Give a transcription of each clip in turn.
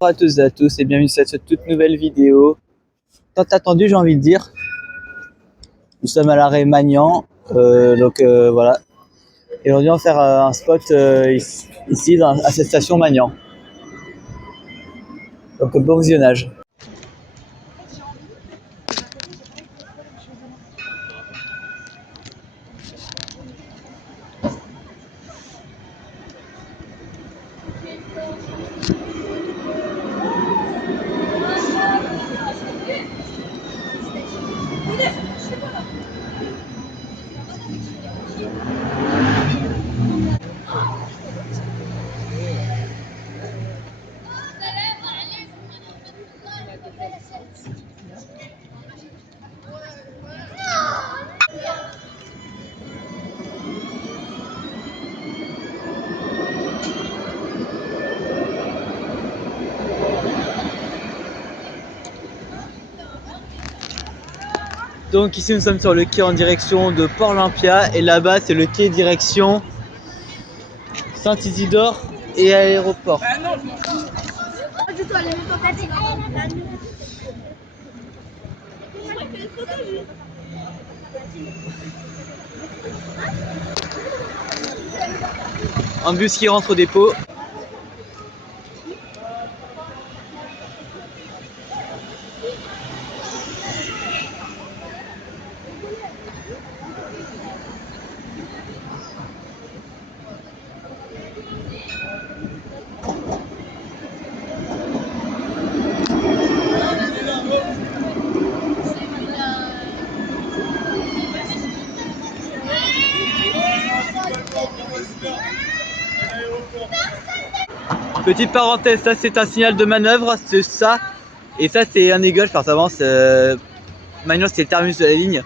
Bonjour à tous et à tous et bienvenue sur cette toute nouvelle vidéo. Tant attendu, j'ai envie de dire. Nous sommes à l'arrêt Magnan, voilà. Et aujourd'hui on va faire un spot ici à cette station Magnan. Donc bon visionnage. Donc ici nous sommes sur le quai en direction de Port-Olympia et là-bas c'est le quai direction Saint-Isidore et aéroport. Un bus qui rentre au dépôt. Petite parenthèse, ça c'est un signal de manœuvre, c'est ça. Et ça c'est un égal, enfin ça avance. Maintenant c'est le terminus de la ligne.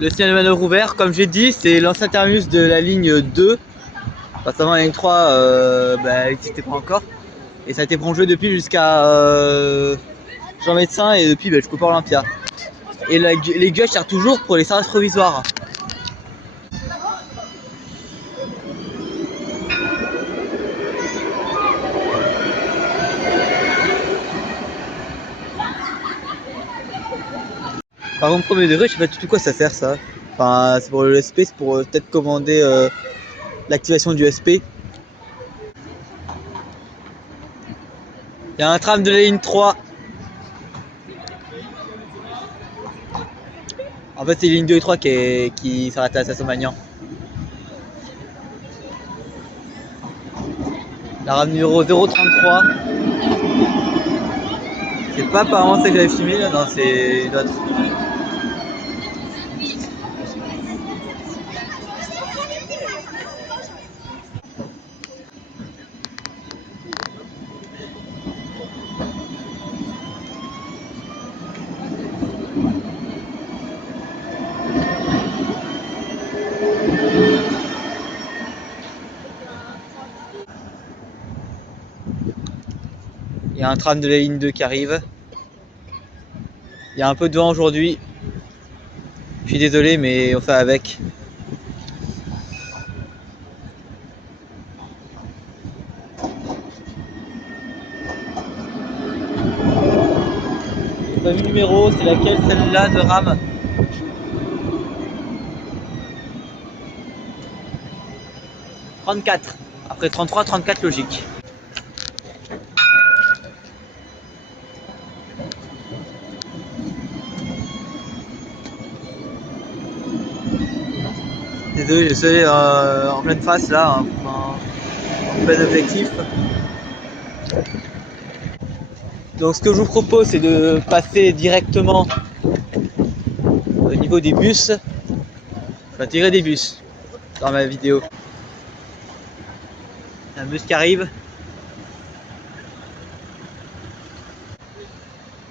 Le signal de manœuvre ouvert, comme j'ai dit, c'est l'ancien terminus de la ligne 2. Parce qu'avant la ligne 3 n'existait pas encore. Et ça a été prolongé depuis jusqu'à Jean Médecin et depuis jusqu'au Port-Olympia. Et les gueules servent toujours pour les services provisoires. Par contre, premier degré, je sais pas du tout quoi ça sert ça. Enfin, c'est pour le SP, c'est pour peut-être commander l'activation du SP. Il y a un tram de la ligne 3. En fait, c'est les lignes 2 et 3 qui s'arrêtent à la station Magnan. La rame numéro 033. C'est pas apparemment celle que j'avais filmé là, non, c'est une autre. y a un tram de la ligne 2 qui arrive. Il y a un peu de vent aujourd'hui. Je suis désolé, mais on fait avec. J'ai pas vu le numéro, c'est laquelle celle-là de RAM? « 34. Après 33, 34 logique. Désolé, je suis en pleine face là, en plein objectif. Donc ce que je vous propose, c'est de passer directement au niveau des bus. Je vais tirer des bus dans ma vidéo. Il y a un bus qui arrive.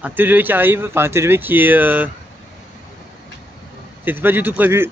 Un TGV qui arrive, enfin un TGV qui est... C'était pas du tout prévu.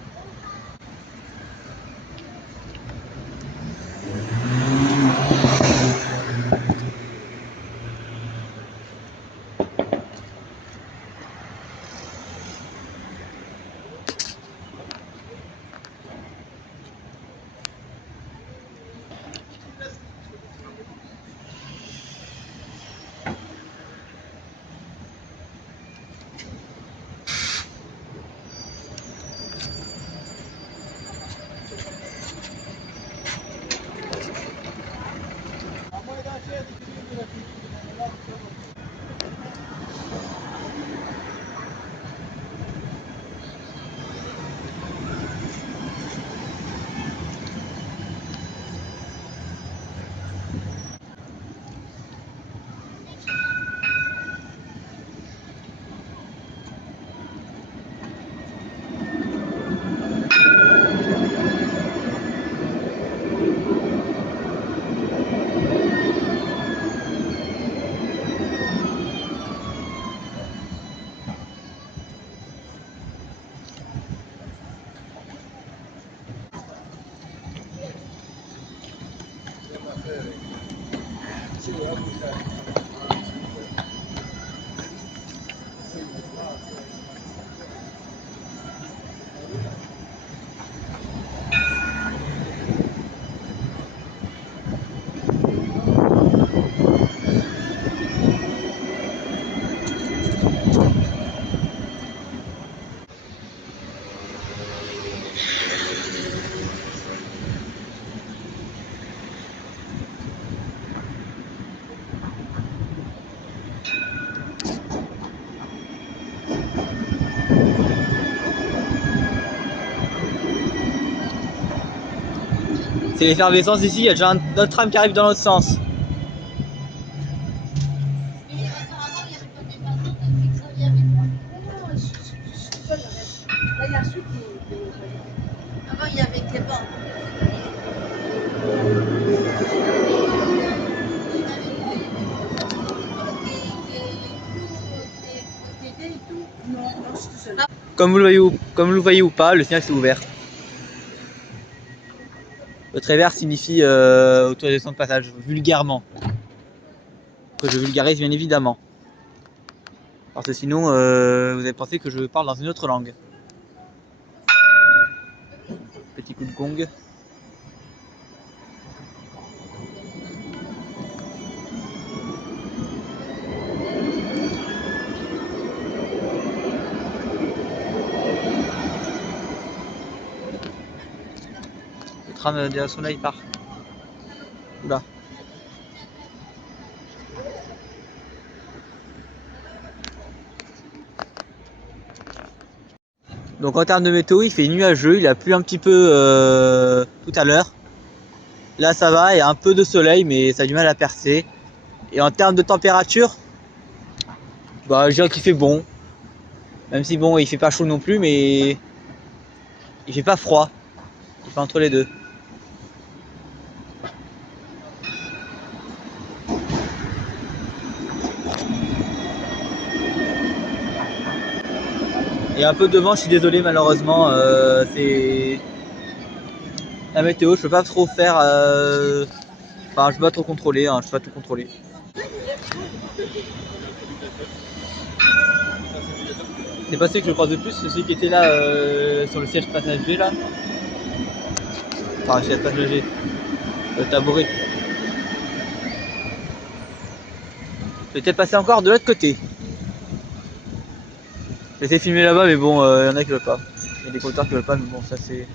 C'est l'effervescence ici, il y a déjà un autre tram qui arrive dans l'autre sens. Avant, il y avait que les bords. Comme vous le voyez ou pas, le signal s'est ouvert. Le trait vert signifie autorisation de passage, vulgairement. Que je vulgarise bien évidemment. Parce que sinon, vous allez penser que je parle dans une autre langue. Petit coup de gong. Le tram de la Soleil part. Oula. Donc en termes de météo, il fait nuageux, il a plu un petit peu tout à l'heure. Là ça va, il y a un peu de soleil mais ça a du mal à percer. Et en termes de température, bah je dirais qu'il fait bon. Même si bon, il fait pas chaud non plus, mais il fait pas froid. Il fait entre les deux. Et un peu de vent, je suis désolé malheureusement, c'est la météo, je peux pas trop faire, enfin je peux pas trop contrôler, hein, je peux pas tout contrôler. C'est pas celui que je croise le plus, c'est celui qui était là sur le siège passager là. Enfin, le siège passager. Le tabouret. J'étais passé encore de l'autre côté. J'ai essayé de filmer là-bas, mais bon, y en a qui veulent pas. Il y a des compteurs qui veulent pas, mais bon, ça c'est.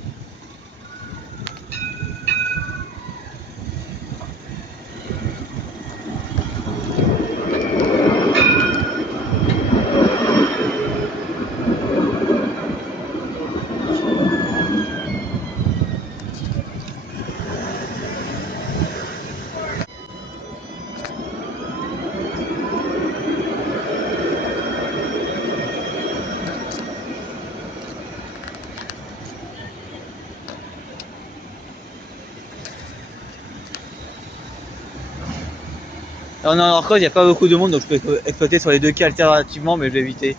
Alors, non, en cause, il n'y a pas beaucoup de monde, donc je peux exploiter sur les deux quais alternativement, mais je vais éviter.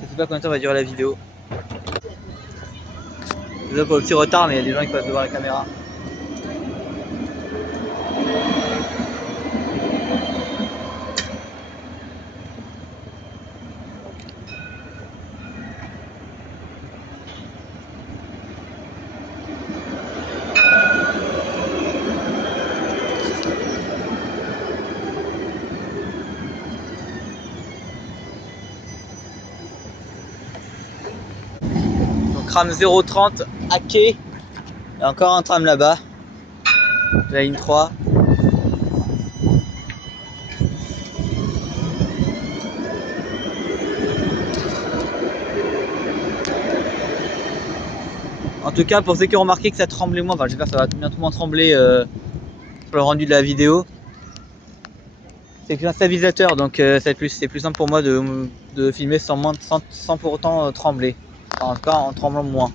Je sais pas combien de temps va durer la vidéo. Désolé pour le petit retard, mais il y a des gens qui passent devant la caméra. Donc tram 030 à quai. Il y a encore un tram là-bas. La ligne 3. En tout cas, pour ceux qui ont remarqué que ça tremblait moins, enfin j'espère que ça va bientôt moins trembler sur le rendu de la vidéo. C'est qu'un stabilisateur, donc c'est plus simple pour moi de filmer sans pour autant trembler. Enfin, en tout cas en tremblant moins.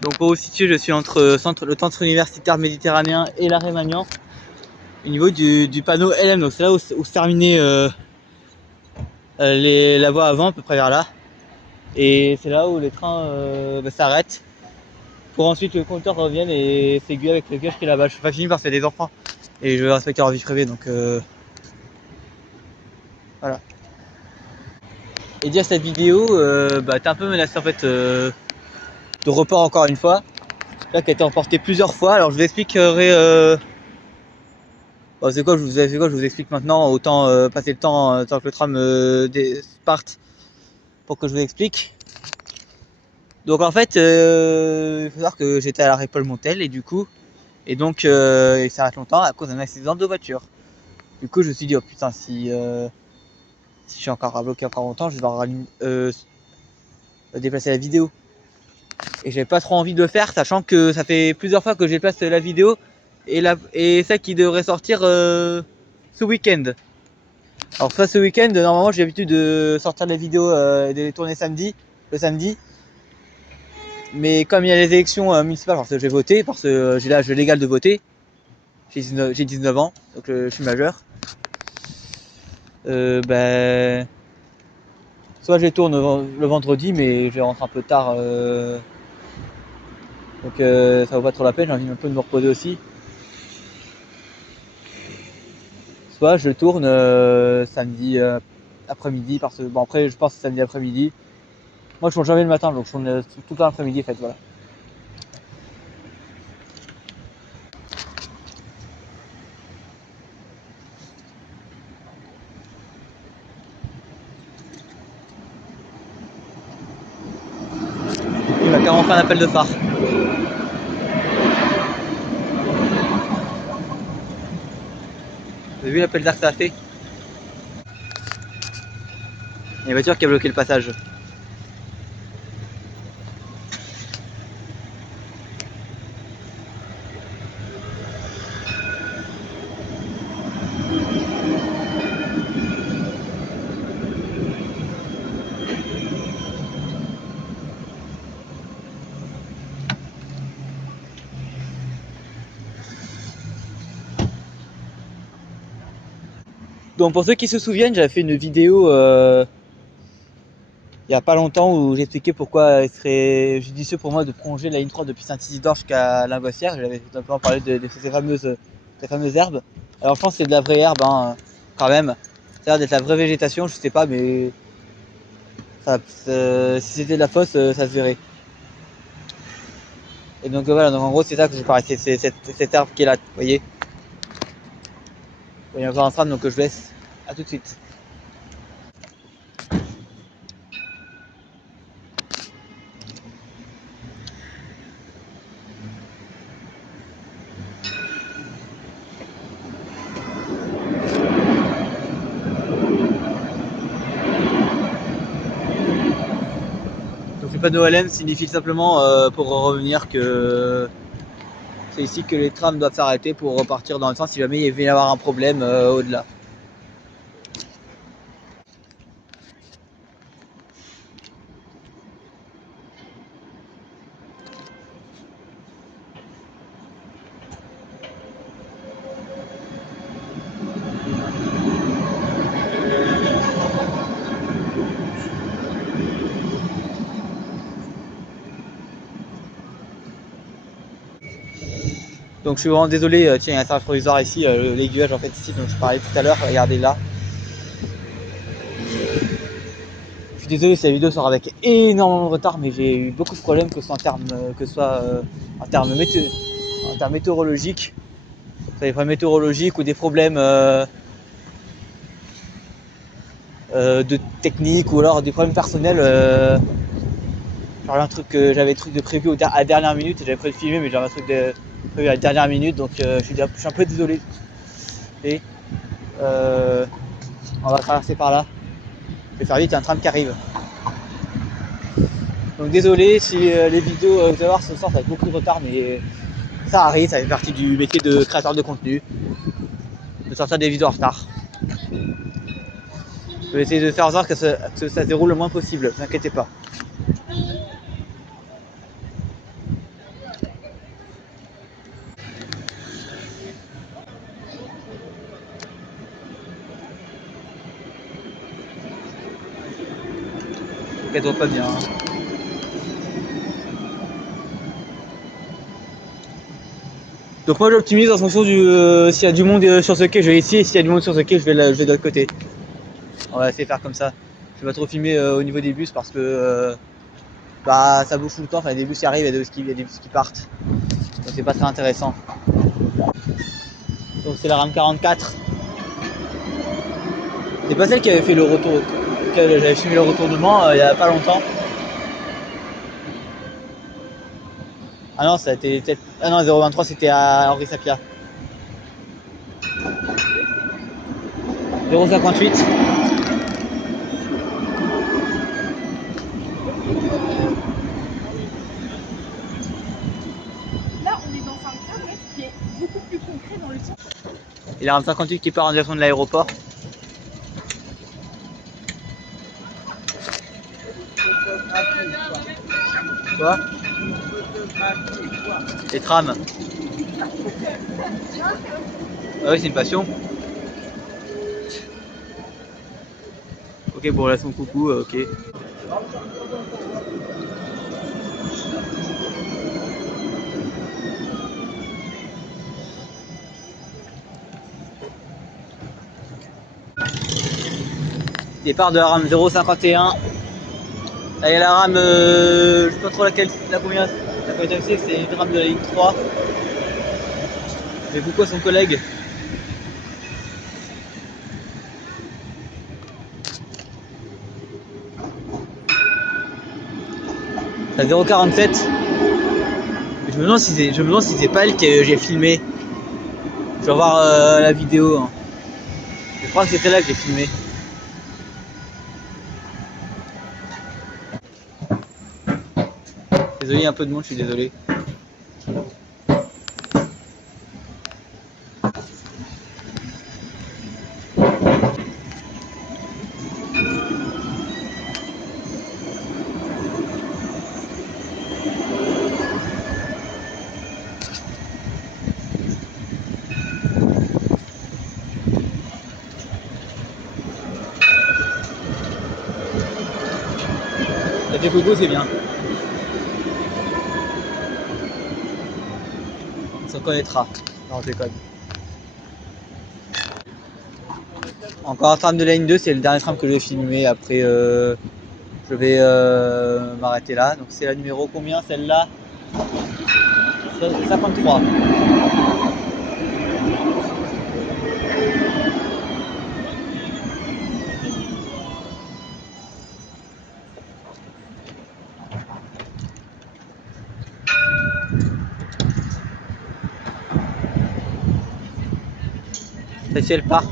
Donc pour vous situer, je suis entre le centre universitaire méditerranéen et l'arrêt Magnan, au niveau du panneau LM, donc c'est là où se terminait la voie avant, à peu près vers là. Et c'est là où les trains s'arrêtent, pour ensuite que le conducteur revienne et s'aiguille avec le gage qui est là-bas. Je suis pas fini parce qu'il y a des enfants, et je veux respecter leur vie privée, donc voilà. Et dire cette vidéo, t'es un peu menacé en fait de report encore une fois. Là qui a été emporté plusieurs fois, alors je vous expliquerai c'est quoi, je vous explique maintenant, autant passer le temps tant que le tram parte pour que je vous explique. Donc en fait, il faut savoir que j'étais à l'arrêt Paul Montel et donc il s'arrête longtemps à cause d'un accident de voiture. Du coup je me suis dit oh putain, si je suis encore à bloquer encore longtemps, je vais devoir déplacer la vidéo. Et j'avais pas trop envie de le faire, sachant que ça fait plusieurs fois que je déplace la vidéo et celle qui devrait sortir ce week-end. Alors ça, ce week-end, normalement j'ai l'habitude de sortir les vidéos et de les tourner le samedi. Mais comme il y a les élections municipales, parce que j'ai voté, parce que j'ai l'âge légal de voter, j'ai 19 ans, donc je suis majeur. Soit je les tourne le vendredi, mais je vais rentrer un peu tard. Donc ça vaut pas trop la peine, j'ai envie un peu de me reposer aussi. Soit je tourne samedi après-midi, parce que bon après je pense que samedi après-midi. Moi je tourne jamais le matin, donc je tourne tout le temps l'après-midi en fait, voilà. Il m'a carrément fait un appel de phare. Vous avez vu l'appel d'air que ça a fait? Il y a une voiture qui a bloqué le passage. Donc pour ceux qui se souviennent, j'avais fait une vidéo il y a pas longtemps où j'expliquais pourquoi il serait judicieux pour moi de prolonger la ligne 3 depuis Saint-Isidore jusqu'à Lingossière. J'avais tout simplement parlé de ces fameuses herbes. Alors je pense que c'est de la vraie herbe hein, quand même. Ça a l'air d'être la vraie végétation, je sais pas, mais si c'était de la fausse, ça se verrait. Et donc voilà, donc en gros c'est ça que je parlais, c'est cette herbe qui est là, vous voyez. Il y a encore un tram donc je laisse. A tout de suite. Donc le panneau LM signifie simplement pour revenir que c'est ici que les trams doivent s'arrêter pour repartir dans le sens si jamais il va y avoir un problème au-delà. Donc je suis vraiment désolé, tiens il y a un service provisoire ici, l'aiguillage en fait ici dont je parlais tout à l'heure, regardez là. Je suis désolé si la vidéo sort avec énormément de retard mais j'ai eu beaucoup de problèmes que ce soit en termes météorologiques. Des problèmes météorologiques ou des problèmes de technique ou alors des problèmes personnels. Genre un truc que j'avais de prévu à la dernière minute et j'avais prévu de filmer mais j'avais un truc prévu à la dernière minute donc je suis un peu désolé. Et on va traverser par là. Je vais faire vite, il y a un tram qui arrive. Donc désolé si les vidéos, vous allez voir ce soir ça avec beaucoup de retard mais ça arrive, ça fait partie du métier de créateur de contenu. De sortir des vidéos en retard. Je vais essayer de faire en sorte que ça se déroule le moins possible, ne vous inquiétez pas. Ne vous pas bien. Hein. Donc moi j'optimise en fonction du s'il y a du monde sur ce quai je vais ici et s'il y a du monde sur ce quai je vais de l'autre côté. On va essayer de faire comme ça. Je vais pas trop filmer au niveau des bus parce que bah ça bouge tout le temps, enfin des bus qui arrivent et des bus qui partent. Donc c'est pas très intéressant. Donc c'est la rame 44. C'est pas celle qui avait fait le retour, j'avais filmé le retournement il y a pas longtemps. Ah non, ça a été peut-être. Ah non, 023 c'était à Henri Sapia. 058. Là, on est dans un cadre qui est beaucoup plus concret dans le sens. Et la rame 58 qui part en direction de l'aéroport. Quoi? Les trams. Ah oui, c'est une passion. Ok, bon, là son coucou, ok. Départ de la rame 051. Là il y a la rame, je sais pas trop la combien c'est une rame de la ligne 3. Mais pourquoi son collègue? C'est à 047. Je me demande si c'est pas elle que j'ai filmé. Je vais voir la vidéo. Hein. Je crois que c'était là que j'ai filmé. Désolé, il y a un peu de monde, je suis désolé. Ça fait coucou, c'est bien. On se reconnaîtra. Non, je déconne. Encore un tram de la ligne 2, c'est le dernier tram que je vais filmer. Après, je vais m'arrêter là. Donc, c'est la numéro combien celle-là? 53. Celle-ci, elle part.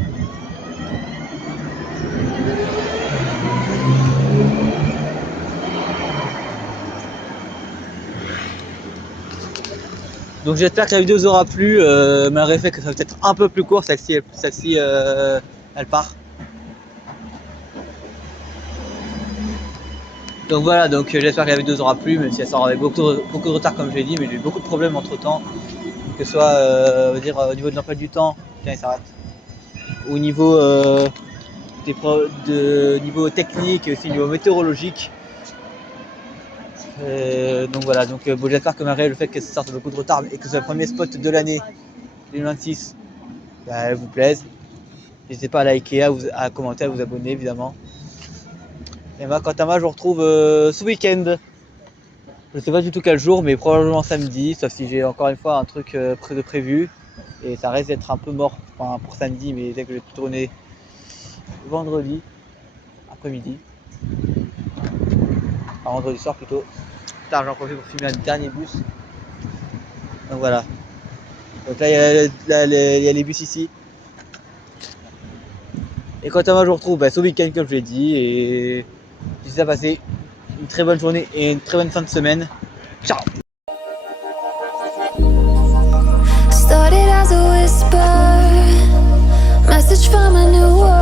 Donc j'espère que la vidéo vous aura plu, malgré le fait que ça va peut-être un peu plus court, celle-ci elle part. Donc voilà, donc j'espère que la vidéo vous aura plu, même si elle sort avec beaucoup de retard comme je l'ai dit, mais j'ai eu beaucoup de problèmes entre temps, que ce soit au niveau de l'emploi du temps, tiens il s'arrête, au niveau, niveau technique, aussi au niveau météorologique. Donc voilà, donc bon, j'espère que malgré le fait que ça sorte beaucoup de retard et que ce soit le premier spot de l'année 2026, bah, elle vous plaise. N'hésitez pas à liker, à commenter, à vous abonner évidemment. Et moi, quant à moi, je vous retrouve ce week-end. Je ne sais pas du tout quel jour, mais probablement samedi, sauf si j'ai encore une fois un truc de prévu. Et ça risque d'être un peu mort pour samedi, mais dès que je vais tourner vendredi après-midi. Enfin, vendredi soir plutôt. Tard, j'en profite pour filmer un dernier bus. Donc voilà. Donc là, il y a les bus ici. Et quant à moi, je vous retrouve ce week-end comme je l'ai dit. Et je vous ai passé une très bonne journée et une très bonne fin de semaine. Ciao! Started as a whisper, message from a new world.